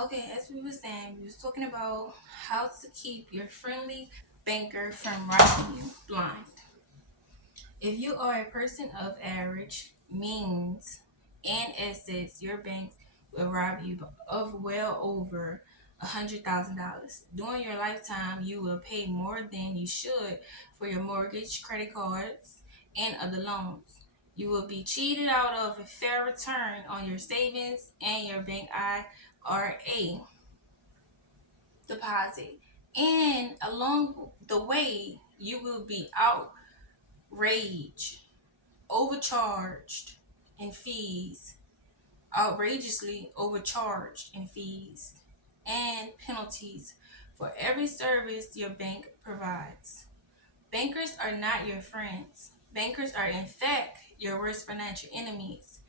Okay, as we were saying, we was talking about how to keep your friendly banker from robbing you blind. If you are a person of average means and assets, your bank will rob you of well over $100,000. During your lifetime, you will pay more than you should for your mortgage, credit cards, and other loans. You will be cheated out of a fair return on your savings and your bank IRA deposit. And along the way, you will be outraged, overcharged in fees, outrageously overcharged in fees and penalties for every service your bank provides. Bankers are not your friends. Bankers are, in fact, your worst financial enemies.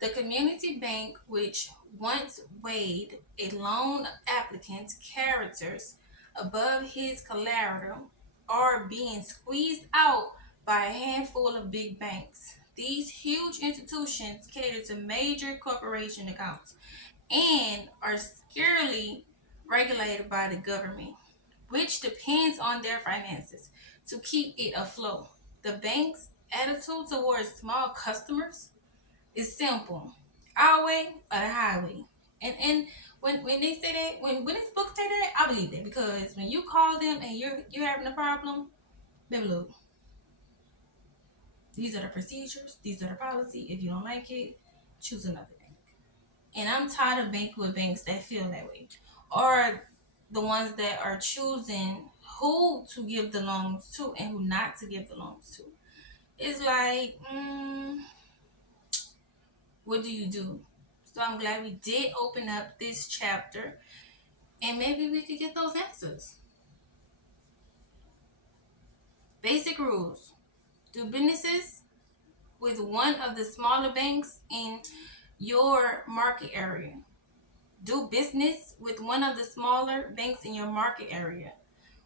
The community bank, which once weighed a loan applicant's characters above his collateral, are being squeezed out by a handful of big banks. These huge institutions cater to major corporation accounts and are securely regulated by the government, which depends on their finances to keep it afloat. The bank's attitude towards small customers is simple. Our way or the highway. And when they say that, when this book say that, I believe that because when you call them and you're having a problem, baby look, these are the procedures, these are the policy. If you don't like it, choose another bank. And I'm tired of banking with banks that feel that way. Or the ones that are choosing who to give the loans to and who not to give the loans to. It's like, what do you do? So I'm glad we did open up this chapter and maybe we could get those answers. Basic rules. Do businesses with one of the smaller banks in your market area. Do business with one of the smaller banks in your market area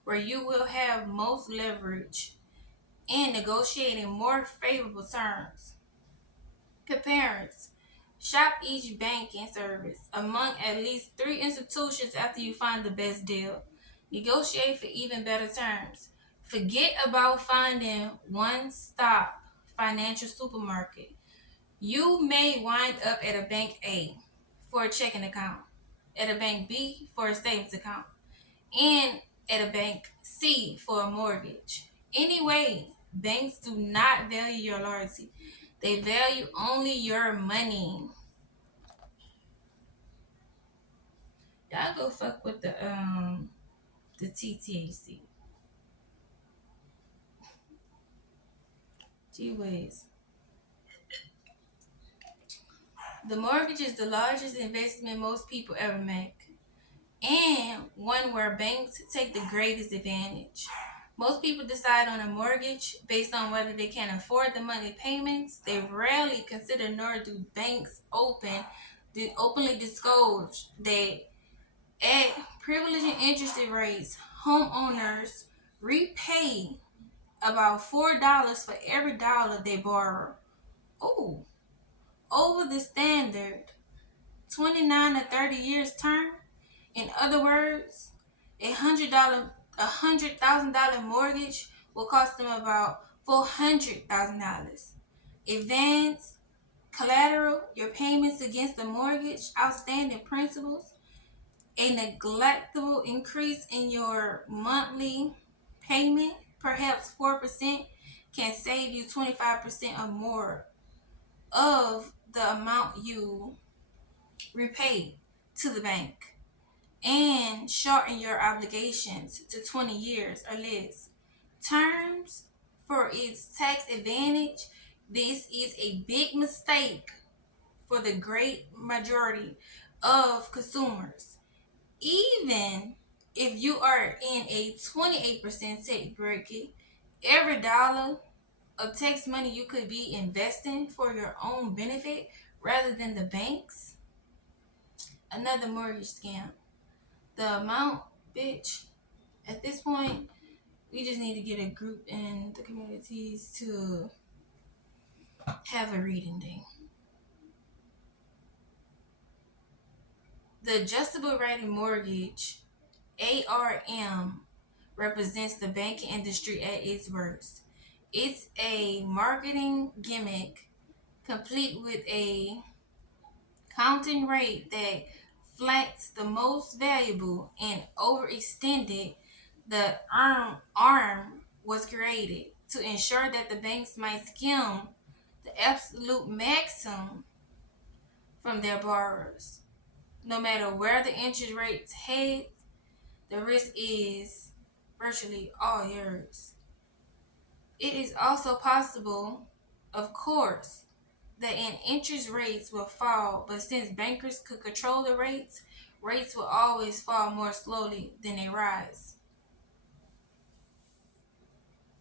where you will have most leverage and negotiating more favorable terms. Comparison. Shop each banking service among at least three institutions after you find the best deal. Negotiate for even better terms. Forget about finding one stop financial supermarket. You may wind up at a bank A for a checking account, at a bank B for a savings account, and at a bank C for a mortgage. Anyway, banks do not value your loyalty. They value only your money. Y'all go fuck with the TTHC. Gee whiz. The mortgage is the largest investment most people ever make, and one where banks take the greatest advantage. Most people decide on a mortgage based on whether they can afford the monthly payments. They rarely consider nor do banks openly disclose that at privileged interest rates, homeowners repay about $4 for every dollar they borrow. Oh, over the standard 29 to 30 years term. In other words, $100,000 mortgage will cost them about $400,000. Advance collateral, your payments against the mortgage, outstanding principals, a neglectable increase in your monthly payment, perhaps 4%, can save you 25% or more of the amount you repay to the bank and shorten your obligations to 20 years or less. Terms for its tax advantage, this is a big mistake for the great majority of consumers. Even if you are in a 28% tax bracket, every dollar of tax money you could be investing for your own benefit rather than the banks, another mortgage scam. The amount, bitch, at this point, we just need to get a group in the communities to have a reading day. The adjustable rate mortgage, ARM, represents the banking industry at its worst. It's a marketing gimmick complete with a counting rate that flags the most valuable and overextended. The arm was created to ensure that the banks might skim the absolute maximum from their borrowers. No matter where the interest rates head, the risk is virtually all yours. It is also possible, of course, that an interest rates will fall, but since bankers could control the rates, rates will always fall more slowly than they rise.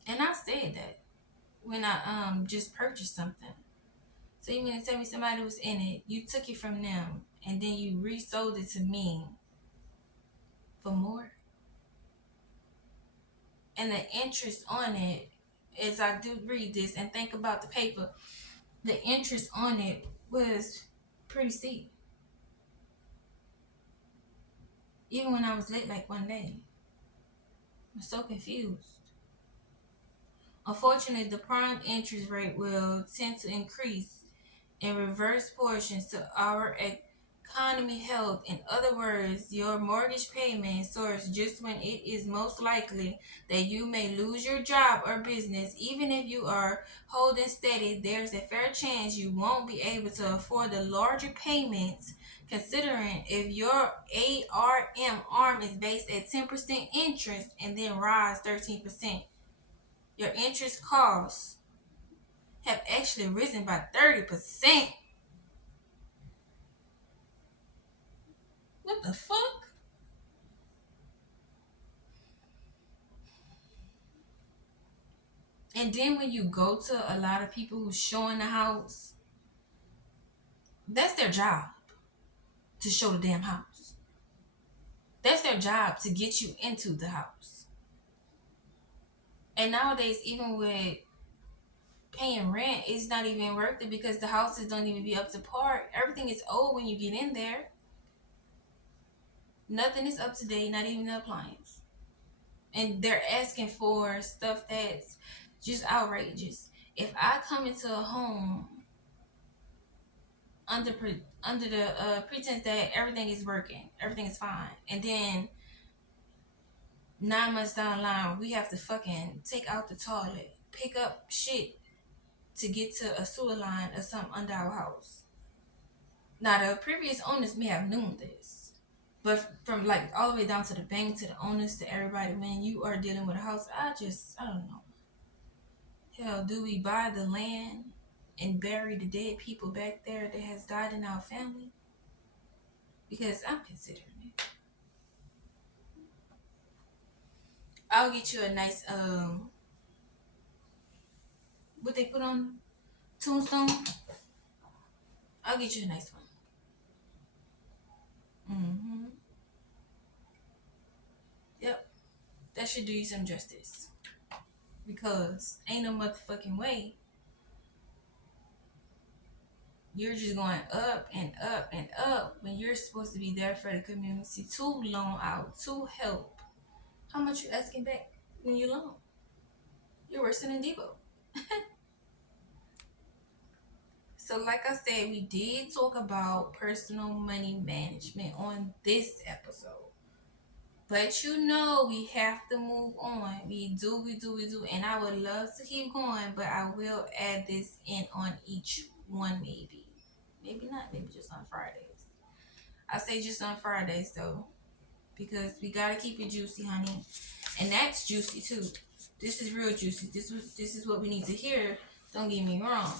And I said that when I just purchased something. So you mean to tell me somebody was in it, you took it from them, and then you resold it to me for more? And the interest on it, as I do read this and think about the paper, the interest on it was pretty steep. Even when I was late, like one day, I was so confused. Unfortunately, the prime interest rate will tend to increase in reverse portions to our economy health. In other words, your mortgage payment soars just when it is most likely that you may lose your job or business. Even if you are holding steady, there's a fair chance you won't be able to afford the larger payments. Considering if your ARM is based at 10% interest and then rise 13%, your interest costs have actually risen by 30%. What the fuck? And then when you go to a lot of people who's showing the house, that's their job to show the damn house. That's their job to get you into the house. And nowadays, even with paying rent, it's not even worth it because the houses don't even be up to par. Everything is old when you get in there. Nothing is up to date, not even the appliance. And they're asking for stuff that's just outrageous. If I come into a home under under the pretense that everything is working, everything is fine, and then 9 months down the line, we have to fucking take out the toilet, pick up shit to get to a sewer line or something under our house. Now the previous owners may have known this, but from like all the way down to the bank, to the owners, to everybody, man, you are dealing with a house. I don't know. Hell, do we buy the land and bury the dead people back there that has died in our family? Because I'm considering it. I'll get you a nice what they put on tombstone. I'll get you a nice one. Yep, that should do you some justice. Because ain't no motherfucking way you're just going up and up and up when you're supposed to be there for the community to loan out, to help. How much you asking back when you loan? You're worse than a Debo. So, like I said, we did talk about personal money management on this episode. But you know, we have to move on. We do. And I would love to keep going, but I will add this in on each one, maybe. Maybe not, maybe just on Fridays. I say just on Fridays, though, because we got to keep it juicy, honey. And that's juicy, too. This is real juicy. This is what we need to hear. Don't get me wrong.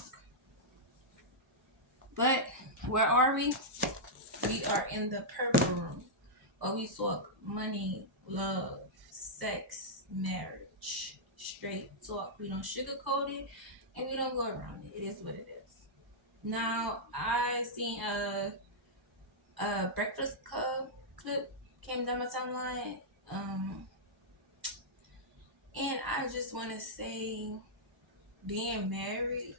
But where are we? We are in the purple room. Where we talk money, love, sex, marriage. Straight talk. We don't sugarcoat it and we don't go around it. It is what it is. Now I seen a Breakfast Club clip came down my timeline. And I just wanna say being married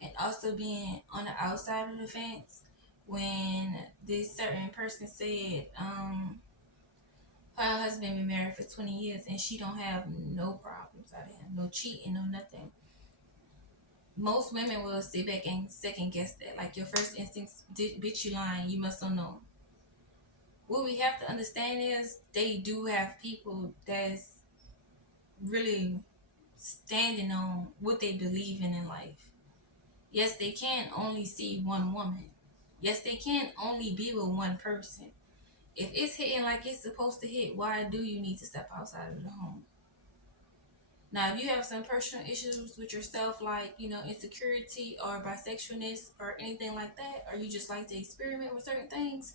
and also being on the outside of the fence when this certain person said her husband been married for 20 years and she don't have no problems out of him, no cheating, no nothing. Most women will sit back and second guess that. Like your first instincts, bitch, you lying. You must don't know. What we have to understand is they do have people that's really standing on what they believe in life. Yes, they can't only see one woman. Yes, they can't only be with one person. If it's hitting like it's supposed to hit, why do you need to step outside of the home? Now, if you have some personal issues with yourself, like, insecurity or bisexualness or anything like that, or you just like to experiment with certain things,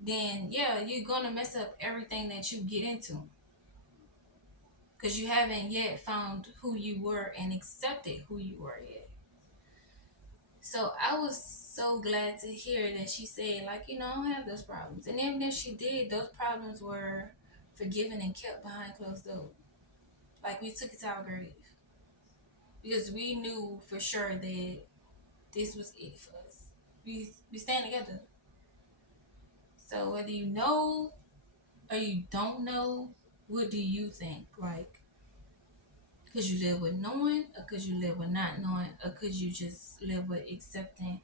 then yeah, you're gonna mess up everything that you get into because you haven't yet found who you were and accepted who you were yet. So I was so glad to hear that she said, like, I don't have those problems. And even if she did, those problems were forgiven and kept behind closed doors. Like, we took it to our grave because we knew for sure that this was it for us. We stand together. So whether you know or you don't know, what do you think? Like, could you live with knowing, or could you live with not knowing, or could you just live with accepting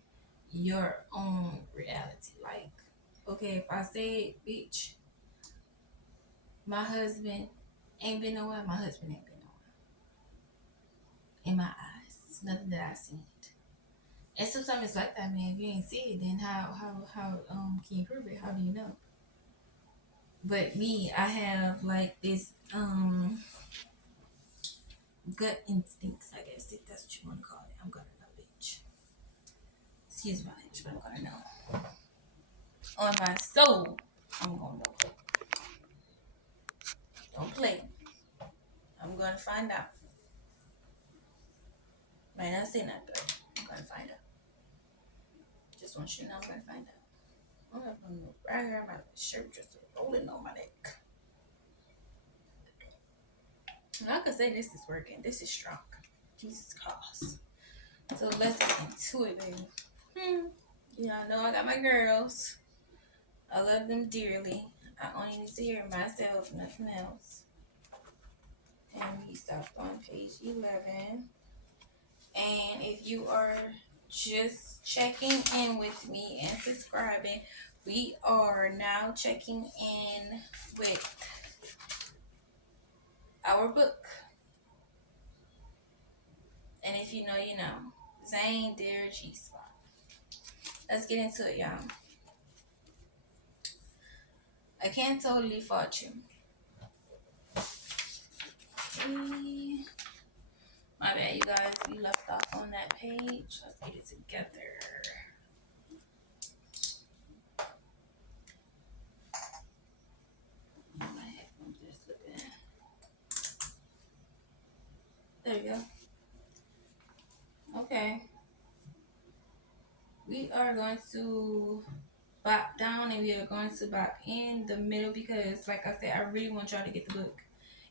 your own reality? Like, okay, if I say, bitch, my husband ain't been nowhere, my husband ain't been nowhere. In my eyes, nothing that I seen. And sometimes it's like that, man. If you ain't see it, then how can you prove it? How do you know? But me, I have like this gut instincts, I guess, if that's what you want to call it. I'm gonna know, bitch. Excuse my language, but I'm gonna know. On my soul, I'm gonna know. Don't play. I'm gonna find out. Might not say that, but I'm gonna find out. Just want you to know I'm gonna find out. I don't have no right here. My shirt just rolling on my neck. And I can say this is working. This is strong. Jesus Christ. So let's get into it, baby. I know I got my girls. I love them dearly. I only need to hear myself, nothing else. And we stopped on page 11. And if you are just checking in with me and subscribing, we are now checking in with our book. And if you know, you know. Zane Dear G Spot. Let's get into it, y'all. I can't totally fault you. My bad, you guys. We left off on that page. Let's get it together. My headphones are slipping. There you go. Okay. We are going to bop down and we are going to bop in the middle because, like I said, I really want y'all to get the book.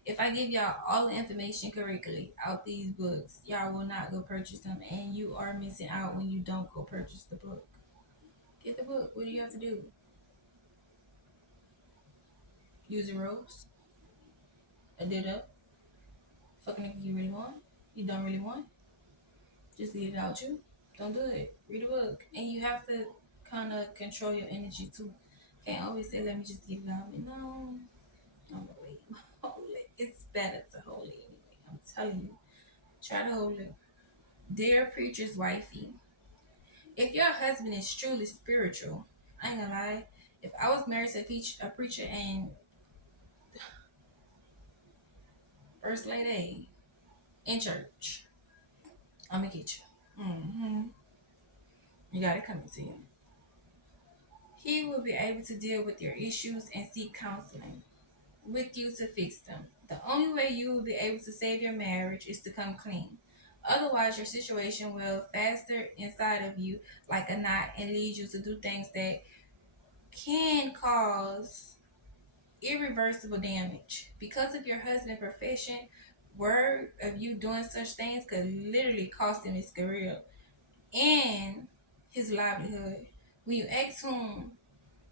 If I give y'all all the information correctly out these books, y'all will not go purchase them, and you are missing out when you don't go purchase the book. Get the book. What do you have to do? Use a rose? A ditto? Fucking if you really want? You don't really want? Just leave it out you. Don't do it. Read a book. And you have to kind of control your energy too. Can't always say, let me just give it out. No. I'm gonna wait. Hold it. It's better to hold it anyway. I'm telling you. Try to hold it. Dear preacher's wifey, if your husband is truly spiritual, I ain't gonna lie. If I was married to a preacher and first lady in church, I'm gonna get you. You got it coming to you. He will be able to deal with your issues and seek counseling with you to fix them. The only way you will be able to save your marriage is to come clean. Otherwise, your situation will fester inside of you like a knot and lead you to do things that can cause irreversible damage. Because of your husband's profession, word of you doing such things could literally cost him his career and his livelihood. When you ask whom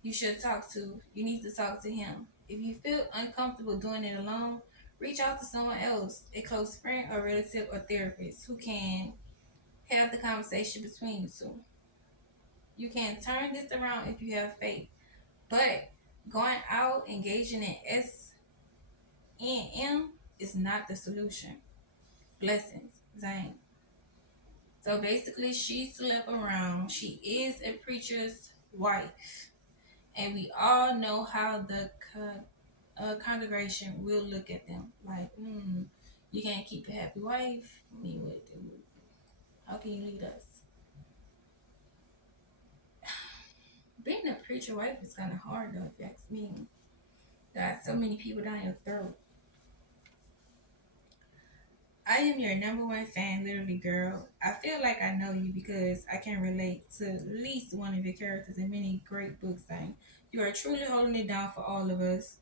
you should talk to, you need to talk to him. If you feel uncomfortable doing it alone, reach out to someone else, a close friend or relative or therapist who can have the conversation between you two. You can turn this around if you have faith. But going out engaging in S&M is not the solution. Blessings, Zane. So basically, she slept around. She is a preacher's wife. And we all know how the congregation will look at them. Like, you can't keep a happy wife. I mean, how can you lead us? Being a preacher wife is kind of hard, though, if you ask me. Got so many people down your throat. I am your number one fan, literally, girl. I feel like I know you because I can relate to at least one of your characters in many great books. Thing. You are truly holding it down for all of us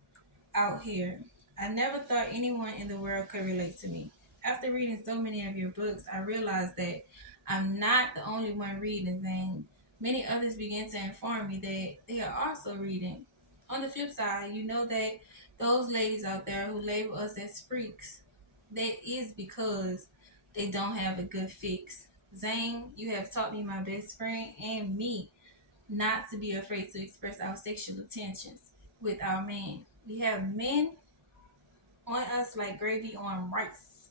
out here. I never thought anyone in the world could relate to me. After reading so many of your books, I realized that I'm not the only one reading things. Many others began to inform me that they are also reading. On the flip side, you know that those ladies out there who label us as freaks, that is because they don't have a good fix. Zane, you have taught me, my best friend, and me not to be afraid to express our sexual intentions with our men. We have men on us like gravy on rice.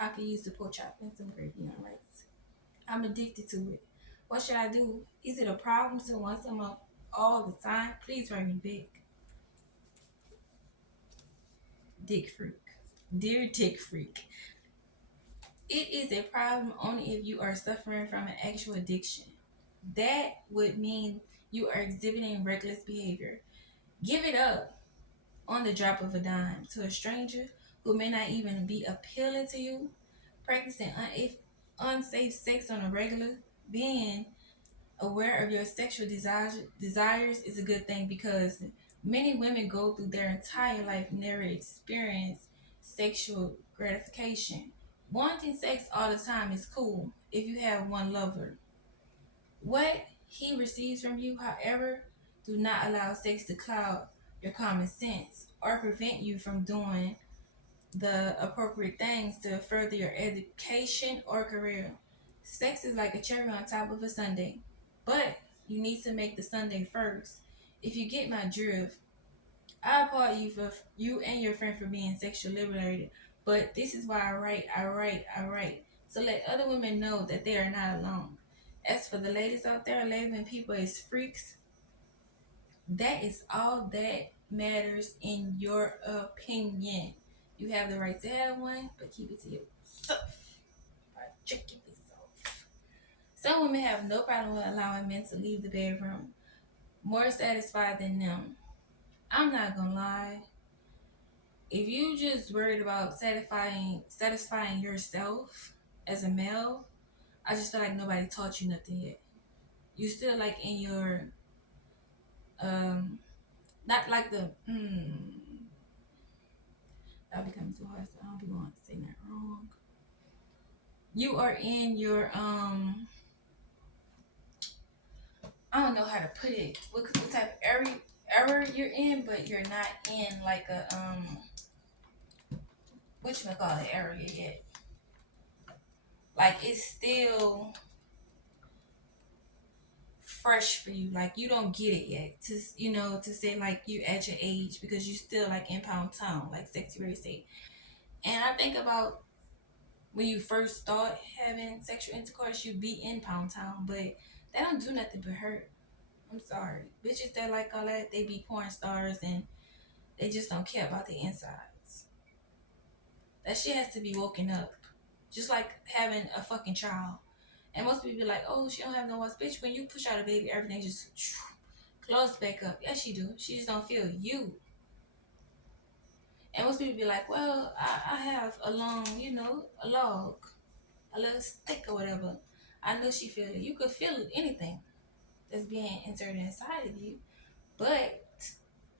I could use the pork chop and some gravy on rice. I'm addicted to it. What should I do? Is it a problem to want some up all the time? Please write me back. Dick freak. Dear dick freak. It is a problem only if you are suffering from an actual addiction. That would mean you are exhibiting reckless behavior. Give it up on the drop of a dime to a stranger who may not even be appealing to you. Practicing unsafe sex on a regular, being aware of your sexual desires is a good thing because many women go through their entire life never experience sexual gratification. Wanting sex all the time is cool if you have one lover. What he receives from you, however, do not allow sex to cloud your common sense or prevent you from doing the appropriate things to further your education or career. Sex is like a cherry on top of a sundae, but you need to make the sundae first. If you get my drift, I applaud you for you and your friend for being sexually liberated. But this is why I write. So let other women know that they are not alone. As for the ladies out there labeling people as freaks, that is all that matters in your opinion. You have the right to have one, but keep it to yourself. Check yourself. Some women have no problem with allowing men to leave the bedroom more satisfied than them. I'm not gonna lie. If you just worried about satisfying yourself as a male, I just feel like nobody taught you nothing yet. You still like in your not like the that becoming too hard, so I don't be wanting to say that wrong. You are in your I don't know how to put it. What type of error you're in, but you're not in like a whatchamacallit area yet. Like it's still fresh for you. Like you don't get it yet. To say like you at your age because you still like in Pound Town, like Sexy Ray say. And I think about when you first start having sexual intercourse, you be in Pound Town, but they don't do nothing but hurt. I'm sorry. Bitches that like all that, they be porn stars and they just don't care about the insides. That shit has to be woken up. Just like having a fucking child. And most people be like, oh, she don't have no walls. Bitch, when you push out a baby, everything just close back up. Yes, she do. She just don't feel you. And most people be like, well, I have a long, a log, a little stick or whatever. I know she feel it. You could feel anything that's being inserted inside of you. But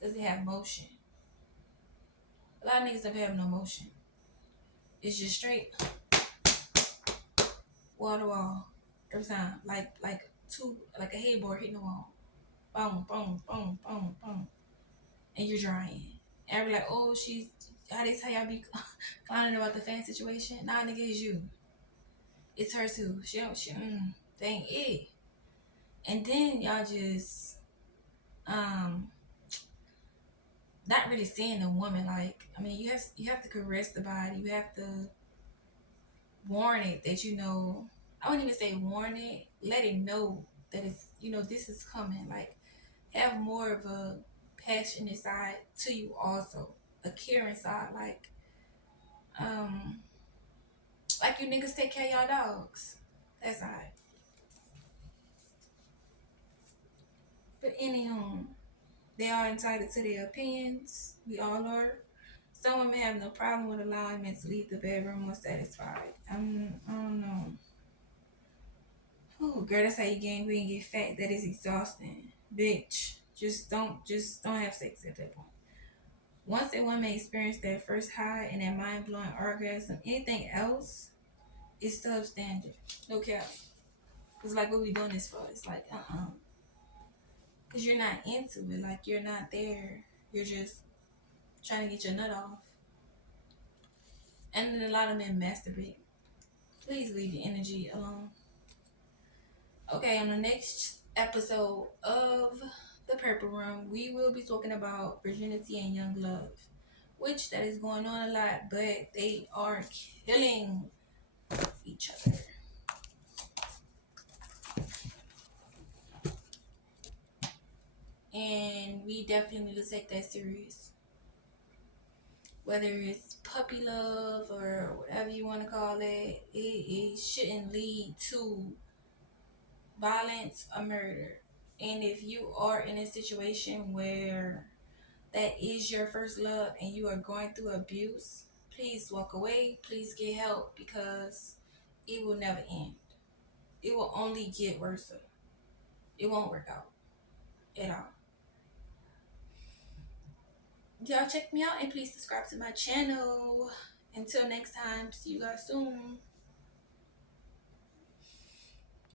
does it have motion? A lot of niggas don't have no motion. It's just straight wall to wall every time, like two like a headboard hitting the wall. Boom, boom, boom, boom, boom. And you're drying. And I'm like, oh, she's how this how y'all be clowning about the fan situation? Nah, nigga, it's you. It's her too. She don't dang it. And then y'all just um not really seeing the woman like I mean you have to caress the body. You have to warn it that I wouldn't even say warn it, let it know that it's this is coming. Like have more of a passionate side to you also. A caring side, um like you niggas take care of y'all dogs. That's alright. But anywho, they are entitled to their opinions. We all are. Some women have no problem with allowing men to leave the bedroom when satisfied. I don't know. Oh, girl, that's how you gain weight and get fat. That is exhausting, bitch. Just don't have sex at that point. Once a woman experiences that first high and that mind blowing orgasm, anything else is substandard. No cap. It's like what we doing this for. It's like cause you're not into it. Like you're not there. You're just trying to get your nut off. And then a lot of men masturbate. Please leave your energy alone. Okay, on the next episode of The Purple Room, we will be talking about virginity and young love, which that is going on a lot, but they are killing each other. And we definitely need to take that serious. Whether it's puppy love or whatever you want to call it shouldn't lead to violence or murder. And if you are in a situation where that is your first love and you are going through abuse, please walk away. Please get help because it will never end. It will only get worse. It won't work out at all. Y'all check me out and please subscribe to my channel. Until next time, see you guys soon.